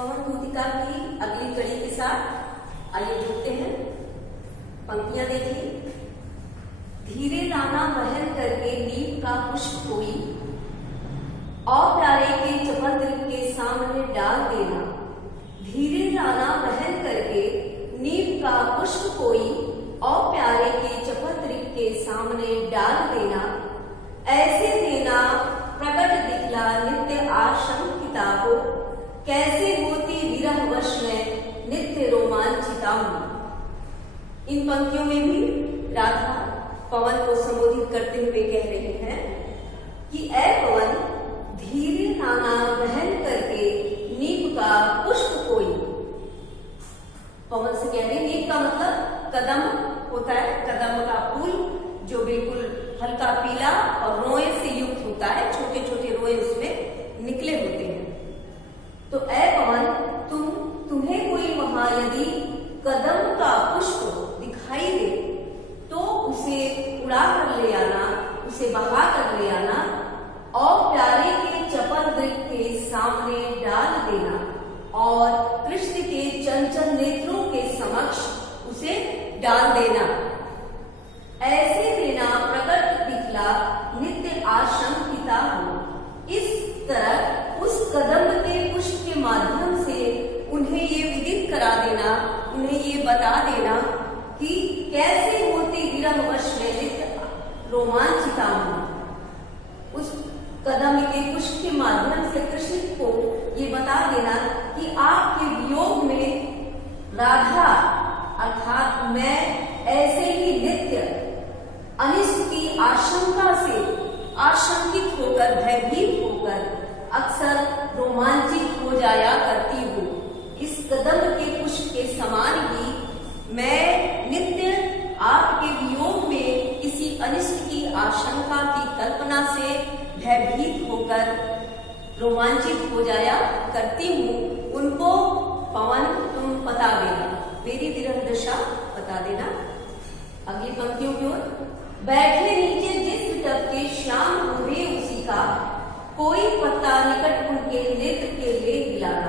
पवन भूतिका की अगली कड़ी के साथ आइए जुड़ते हैं। पंक्तियां देखिए। धीरे लाना वहन करके नीम का पुष्प कोई, और प्यारे के चपंद्र के सामने डाल देना। धीरे लाना वहन करके नीम का पुष्प कोई, और प्यारे के चपंद्र के सामने डाल देना। ऐसे देना प्रकट दिखला नित्य आशंकिता हो, कैसे होती विरह वश में नित्य रोमांचिता हूं। इन पंक्तियों में भी राधा पवन को संबोधित करते हुए कह रहे हैं कि ऐ पवन, धीरे लाना वहन करके नीम का पुष्प कोई। पवन से कह रहे, नीम का मतलब कदम होता है, कदम का फूल जो बिल्कुल हल्का पीला और रोए से युक्त होता है, छोटे छोटे रोए उसमें निकले होते हैं। तो ऐ पवन, तुम्हें कोई वहां यदि कदम का पुष्प दिखाई दे तो उसे उड़ा कर ले आना, उसे बहा कर ले आना, और प्यारे के चपंद्र के सामने डाल देना, और कृष्ण के चंचल नेत्रों के समक्ष उसे डाल देना। ऐसे देना प्रकट दिखला नित्य आशंकिता हो। इस तरह उस कदम के पुष्प के माध्यम से उन्हें ये विदित करा देना, उन्हें ये बता देना कि कैसे होती विरह वश में नित्य रोमांचिता हूं। उस कदम के पुष्प के माध्यम से कृष्ण को ये बता देना कि आपके वियोग में राधा अर्थात मैं ऐसे ही नित्य अनिष्ट की आशंका से आशंकित होकर, भयभीत होकर अक्सर रोमांचित हो जाया करती हूँ। इस कदम के पुष्प के समान ही मैं नित्य आपके वियोग में किसी अनिष्ट की आशंका की कल्पना से भयभीत होकर रोमांचित हो जाया करती हूँ। उनको पवन तुम बता देना, मेरी विरह दशा बता देना। अगली पंक्तियों की ओर। बैठे नीचे जिस टब के श्याम हुए उसी का, कोई पत्ता निकट उनके नेत्र के ले हिलाना।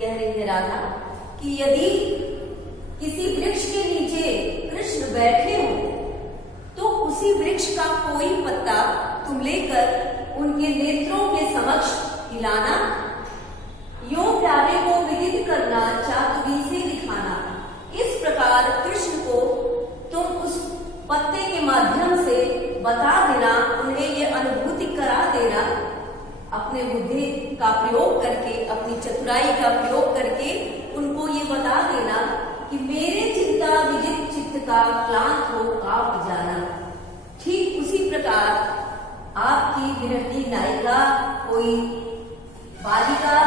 कह रही है राधा कि यदि किसी वृक्ष के नीचे कृष्ण बैठे हो तो उसी वृक्ष का कोई पत्ता तुम लेकर उनके नेत्रों के समक्ष हिलाना, यो प्यारे को विदित करना, चातुरी से दिखाना। इस प्रकार कृष्ण को तुम उस पत्ते के माध्यम से बता देना, उन्हें ये अनुभूति करा देना, अपने बुद्धि का प्रयोग करके, अपनी चतुराई का प्रयोग करके उनको ये बता देना कि मेरे चिंता विजित चित्त का क्लांत हो आप जाना। ठीक उसी प्रकार आपकी विरहनी नायिका कोई बालिका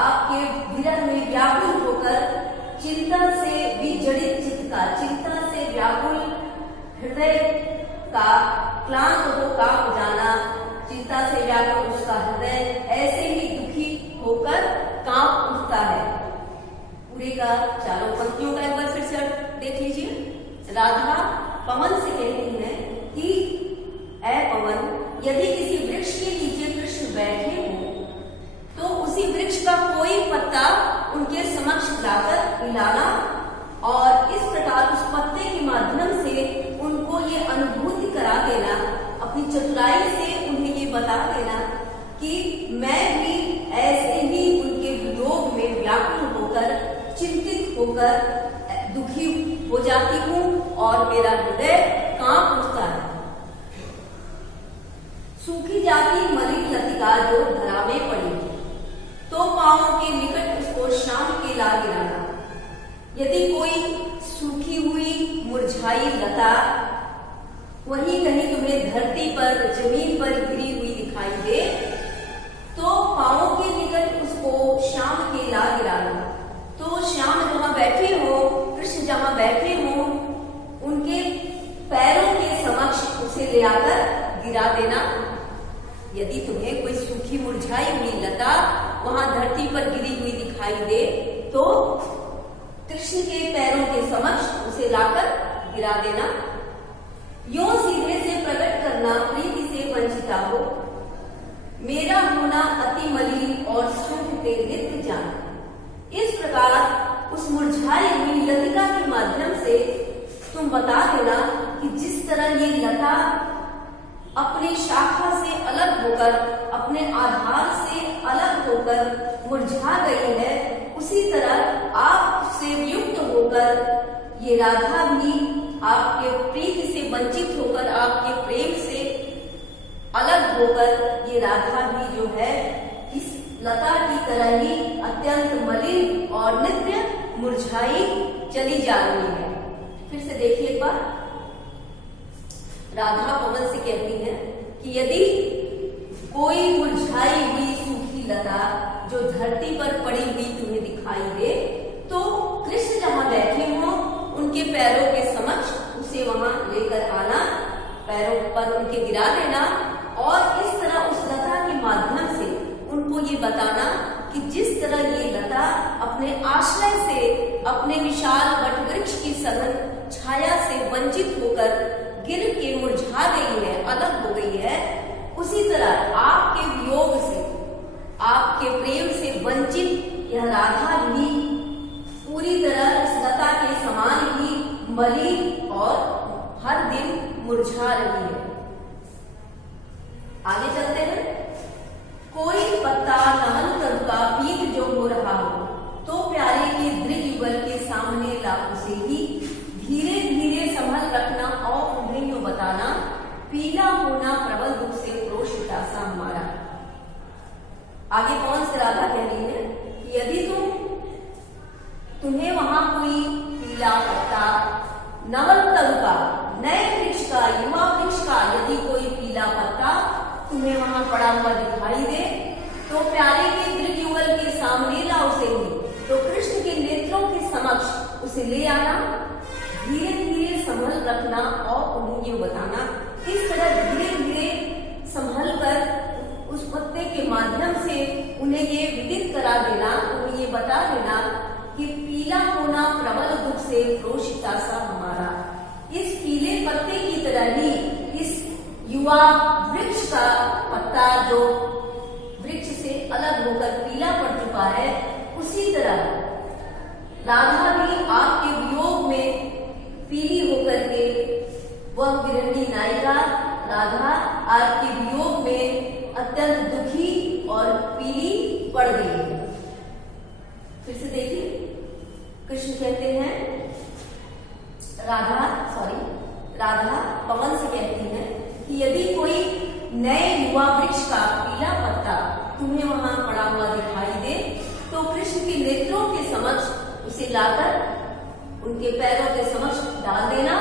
आपके विरह में व्याकुल होकर चिंता से विजड़ित चित्त का, चिंता से व्याकुल हृदय का क्लांत हो कांप जाना, चिंता से व्याकुल उसका हृदय ऐसे ही दुखी होकर कांप उठता है। पूरे का चारों पंक्तियों का एक बार फिर से देख लीजिए। राधा पवन से कहती है कि ऐ पवन, यदि किसी वृक्ष के नीचे कृष्ण बैठे हो तो उसी वृक्ष का कोई पत्ता उनके समक्ष लाकर हिलाना, और इस प्रकार उस पत्ते के माध्यम से उनको ये अनुभूति करा देना, अपनी चतुराई से उन्हें ये बता देना कि मैं भी ऐसे ही उनके वियोग में व्याकुल होकर, चिंतित होकर दुखी हो जाती हूँ और मेरा हृदय कांप उठता है। सूखी जाती मलिन लतिका जो धरा में पड़ी, तो पांवों के निकट उसको शाम के ला गिराना। यदि कोई सूखी हुई मुरझाई लता वहीं कहीं तुम्हें धरती पर, जमीन पर गिरी हुई दिखाई दे, तो पांवों के निकट उसको शाम के ला गिराना। तो श्याम जहां बैठे हो, कृष्ण जहां बैठे हो, उनके पैरों के समक्ष उसे ले आकर गिरा देना। यदि तुम्हें कोई सूखी मुरझाई हुई लता वहां धरती पर गिरी हुई दिखाई दे तो कृष्ण के पैरों के समक्ष उसे लाकर गिरा देना। यो सीधे से प्रकट करना प्रीति से वंचिता हो, मेरा होना अति मलिन और शुभ ते नित्य जान। इस प्रकार उस मुरझाई हुई लतिका के माध्यम से तुम बता देना कि जिस तरह ये लता अपने शाखा से अलग होकर, अपने आधार से अलग होकर मुरझा गई है, उसी तरह आपसे वियुक्त होकर ये राधा भी आपके प्रीति से वंचित होकर, आपके प्रेम से अलग होकर ये राधा भी जो है इस लता की तरह ही अत्यंत मलिन और नित्य मुरझाई चली जा रही है। फिर से देखिए एक बार, राधा पवन से कहती है कि यदि कोई मुरझाई हुई सूखी लता जो धरती पर पड़ी हुई तुम्हें दिखाई दे, तो कृष्ण जहां बैठे हों उनके पैरों के समक्ष उसे वहां लेकर आना, पैरों पर उनके गिरा देना और इस तरह उस लता के माध्यम से उनको ये बताना कि जिस तरह ये लता अपने आश्रय से, अपने विशाल वटवृक्ष की सघन छाया से वंचित होकर गिर के मुरझा गई है, अलग हो गई है, उसी तरह आपके वियोग से, आपके प्रेम से वंचित यह राधा भी पूरी तरह इस लता के समान ही मलिन और हर दिन मुरझा रही है। आगे चलते हैं। कोई पत्ता नमन तरुका पीत जो हो रहा हो, तो प्यारे के दृढ़ युगल के सामने ला उसे ही धीरे धीरे संभल रखना और उन्हें यूं बताना, पीला होना प्रबल दुख से क्रोशिता सा हमारा। आगे कौन से राधा कह रही है कि यदि तुम्हें वहां कोई पीला पत्ता, नवल तरुका, नए वृक्ष का, युवा वृक्ष का यदि कोई पीला पत्ता तुम्हें वहां पड़ा हुआ दिखाई दे, तो प्यारे के दृढ़ युगल के सामने ला उसे ही, तो कृष्ण के नेत्रों के समक्ष उसे ले आना, धीरे धीरे संभल रखना और उन्हें ये बताना। इस तरह धीरे धीरे संभल कर उस पत्ते के माध्यम से उन्हें ये विदित करा देना, उन्हें ये बता देना कि पीला होना प्रबल दुख से क्रोशिता सा हमारा। इस पीले पत्ते की तरह ही इस युवा वृक्ष का पत्ता जो वृक्ष से अलग होकर पीला पड़ चुका है, उसी तरह राधा भी आपके वियोग में पीली होकर के, वह विरणी नायिका राधा आपके वियोग में अत्यंत दुखी और पीली पड़ गई है। फिर से देखिए, कृष्ण कहते हैं, राधा पवन से कहती है कि यदि कोई नए युवा वृक्ष का पीला पत्ता तुम्हें वहां पड़ा हुआ दिखाई दे, तो कृष्ण के नेत्रों के समक्ष उसे लाकर उनके पैरों के समक्ष डाल देना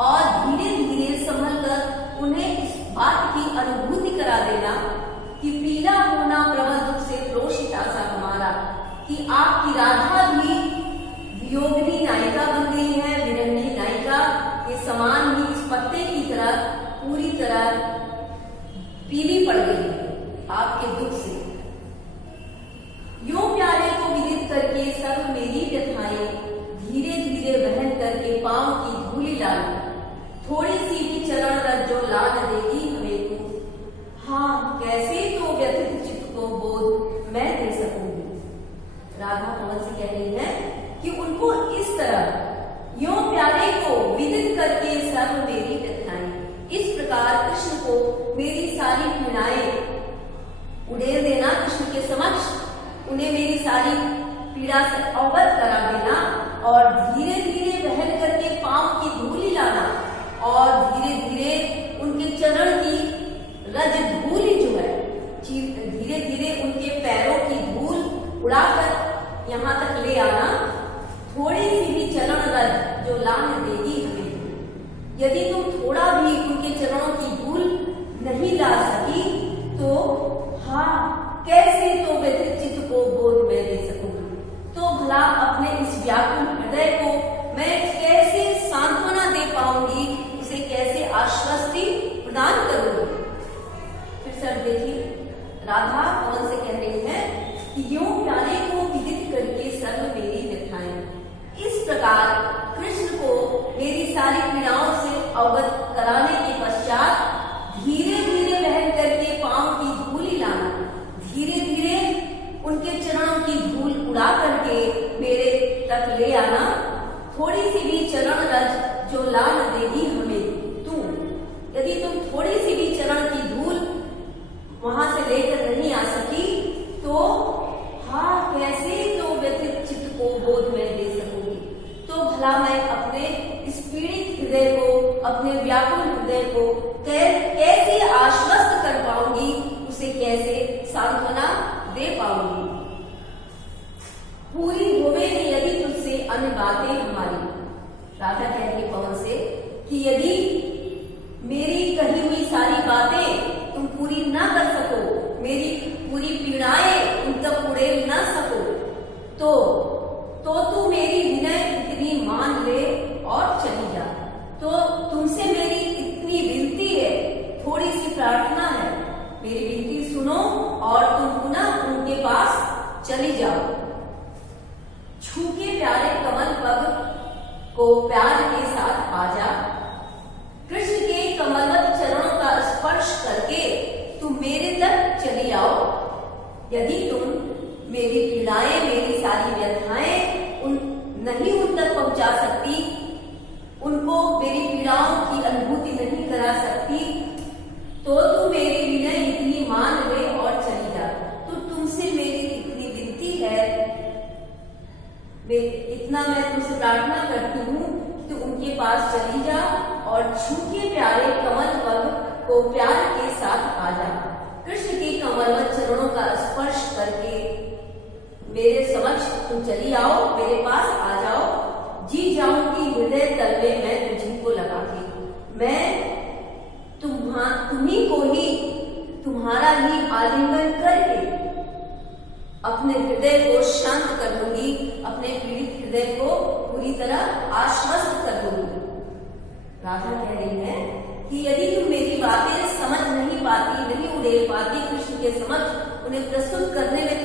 और धीरे धीरे संभल कर उन्हें इस बात की अनुभूति करा देना कि पीला होना प्रबल दुख से क्रोशिता सा हमारा, कि आपकी राधा भी वियोगिनी नायिका बन गई है, विरंगी नायिका के समान ही इस पत्ते की तरह पूरी तरह पीली पड़ गई है आपके दुख से। यो प्यारे को विदित करके सब मेरी व्यथाएं धीरे धीरे बहन करके पांव की धूली डाली, थोड़ी सी भी चरण रज जो ला न देगी हमें तू, हाँ कैसे तो व्यथित चित्त को बोध मैं दे सकूंगी। राधा पवन से कह रही है कि उनको इस तरह यो प्यारे को विदित करके सब मेरी व्यथाएं, इस प्रकार कृष्ण को मेरी सारी पीड़ाएं उड़ेल देना, कृष्ण के समक्ष उन्हें मेरी सारी पीड़ा से अवगत करा देना और धीरे धीरे बहन करके पांव की धूली लाना और धीरे धीरे उनके चरण की रज धूली जो है, धीरे धीरे उनके पैरों की धूल उड़ाकर यहाँ तक ले आना, थोड़ी सी भी चरण रज जो लाने देगी हमें। यदि तुम थोड़ा भी उनके चरणों की धूल नहीं ला सकी, तो हाँ कैसे तो व्यथित चित्त को बोध मैं दे सकूंगी, तो भला अपने इस व्याकुल हृदय को मैं कैसे सांत्वना दे पाऊंगी, उसे कैसे आश्वस्ति प्रदान करूंगी। फिर सर देखिए, राधा पवन से कह रही है कि यूं प्यारे को विदित करके सर्व मेरी व्यथाएं, इस प्रकार कृष्ण को मेरी सारी पीड़ाओं से अवगत कराने के पश्चात धीरे धीरे बहन करके पांव की धूली लाना, धीरे धीरे उनके चरणों की धूल उड़ा करके मेरे तक ले आना। थोड़ी सी भी चरण रज जो ला न देगी हमें तू, यदि तुम थोड़ी सी भी चरण की धूल वहां से लेकर नहीं आ सकी तो हाँ कैसे तो व्यथित चित्त को बोध में दे सकूंगी। तो भला मैं अपने इस पीड़ित हृदय को, अपने व्याकुल हृदय को कैसे आश्वस्त कर पाऊंगी, उसे कैसे सांत्वना दे पाऊंगी। पूरी होवेगी यदि तुझसे अन्य बातें हमारी। राधा कह रही पवन से कि यदि मेरी कही हुई सारी बातें तुम पूरी ना कर सको, मेरी पूरी पीड़ाएं तुम तक उड़ेल ना सको, तो तू मेरी विनय इतनी मान ले और चली जा। तो तुमसे मेरी इतनी विनती है, थोड़ी सी प्रार्थना है, मेरी विनती सुनो और तुम पुनः उनके पास चली जाओ। छूके प्यारे कमल पग को प्यार के साथ आजा, कृष्ण के कमलवत चरणों का स्पर्श करके तुम मेरे तक चली आओ। यदि तुम मेरी पीड़ाएं, मेरी सारी व्यथाएं नहीं उन तक पहुंचा सकती, उनको मेरी पीड़ाओं की अनुभूति नहीं करा सकती, तो तुम मेरी विनय इतनी मान ले और चली जा। तो तुमसे मेरी इतनी विनती है, इतना मैं तुमसे प्रार्थना करती हूँ कि तुम उनके पास चली जा और छूके प्यारे कमल पग को प्यार के साथ आ जा। कृष्ण के कमलवत चरणों का स्पर्श करके मेरे समक्ष तुम चली आओ, मेरे पास आ जाओ। जी जाऊंगी हृदय तल में मैं तुझी को लगा के, मैं तुम्ही को ही, तुम्हारा ही आलिंगन करके अपने हृदय को शांत कर दूंगी, अपने पीड़ित हृदय को पूरी तरह आश्वस्त कर दूंगी। राधा कह रही है कि यदि तुम मेरी बातें समझ नहीं पाती, नहीं उड़ेल पाती, कृष्ण के समक्ष उन्हें प्रस्तुत करने में